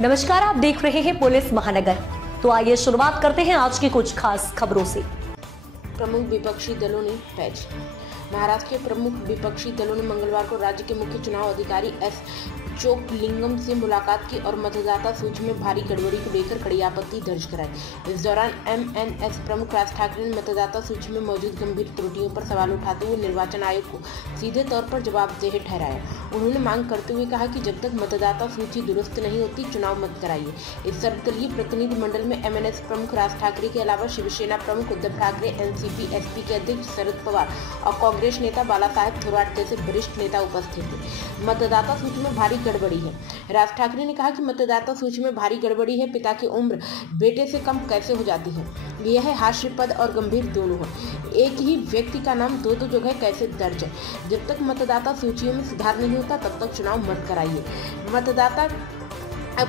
नमस्कार, आप देख रहे हैं पुलिस महानगर। तो आइए शुरुआत करते हैं आज की कुछ खास खबरों से। प्रमुख विपक्षी दलों ने पैच। महाराष्ट्र के प्रमुख विपक्षी दलों ने मंगलवार को राज्य के मुख्य चुनाव अधिकारी एस चोकलिंगम से मुलाकात की और मतदाता सूची में भारी गड़बड़ी को लेकर कड़ी आपत्ति दर्ज कराई। इस दौरान एमएनएस प्रमुख राज ठाकरे ने मतदाता सूची में मौजूद गंभीर त्रुटियों पर सवाल उठाते हुए निर्वाचन आयोग को सीधे तौर पर जवाबदेह ठहराया। उन्होंने मांग करते हुए कहा कि जब तक मतदाता सूची दुरुस्त नहीं होती, चुनाव मत कराइए। इस सर्वदलीय प्रतिनिधिमंडल में एमएनएस प्रमुख राज ठाकरे के अलावा शिवसेना प्रमुख उद्धव ठाकरे, एनसीपी एसपी के अध्यक्ष शरद पवार और कांग्रेस नेता बाला साहेब थोराट जैसे वरिष्ठ नेता उपस्थित थे। मतदाता सूची में भारी गड़बड़ी है। राज ठाकरे ने कहा कि मतदाता सूची में भारी गड़बड़ी है। पिता की उम्र बेटे से कम कैसे हो जाती है? यह हास्यास्पद और गंभीर दोनों है। एक ही व्यक्ति का नाम दो जगह कैसे दर्ज है? जब तक मतदाता सूचियों में सुधार नहीं होता, तब तक चुनाव मत कराइए। मतदाता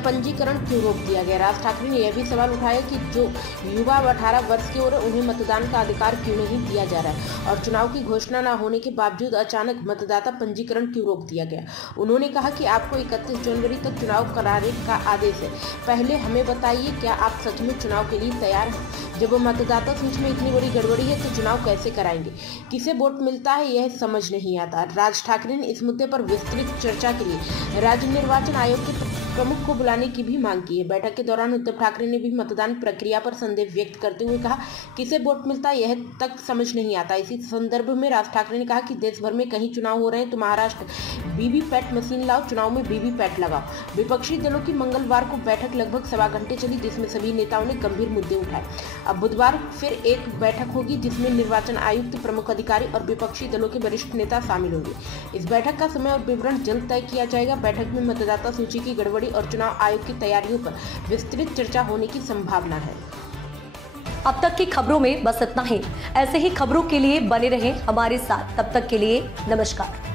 पंजीकरण क्यों रोक दिया गया? राज ठाकरे ने यह भी सवाल उठाया कि जो युवा 18 वर्ष के हो रहे, उन्हें मतदान का अधिकार क्यों नहीं दिया जा रहा है और चुनाव की घोषणा न होने के बावजूद अचानक मतदाता पंजीकरण क्यों रोक दिया गया? उन्होंने कहा कि आपको 31 जनवरी तक चुनाव कराने का आदेश है। पहले हमें बताइए, क्या आप सच में चुनाव के लिए तैयार हैं? जब मतदाता सूची में इतनी बड़ी गड़बड़ी है तो चुनाव कैसे कराएंगे? किसे वोट मिलता है, यह समझ नहीं आता। राज ठाकरे ने इस मुद्दे पर विस्तृत चर्चा के लिए राज्य निर्वाचन आयोग के प्रमुख को बुलाने की भी मांग की है। बैठक के दौरान उद्धव ठाकरे ने भी मतदान प्रक्रिया पर संदेह व्यक्त करते हुए कहा, किसे वोट मिलता है यह तक समझ नहीं आता। इसी संदर्भ में राज ठाकरे ने कहा कि देश भर में कहीं चुनाव हो रहे हैं तो महाराष्ट्र वीवीपैट मशीन लाओ, चुनाव में वीवीपैट लगाओ। विपक्षी दलों की मंगलवार को बैठक लगभग सवा घंटे चली, जिसमें सभी नेताओं ने गंभीर मुद्दे उठाए। अब बुधवार फिर एक बैठक होगी जिसमें निर्वाचन आयुक्त, प्रमुख अधिकारी और विपक्षी दलों के वरिष्ठ नेता शामिल होंगे। इस बैठक का समय और विवरण जल्द तय किया जाएगा। बैठक में मतदाता सूची की गड़बड़ी और चुनाव आयोग की तैयारियों पर विस्तृत चर्चा होने की संभावना है। अब तक की खबरों में बस इतना ही। ऐसे ही खबरों के लिए बने रहें हमारे साथ। तब तक के लिए नमस्कार।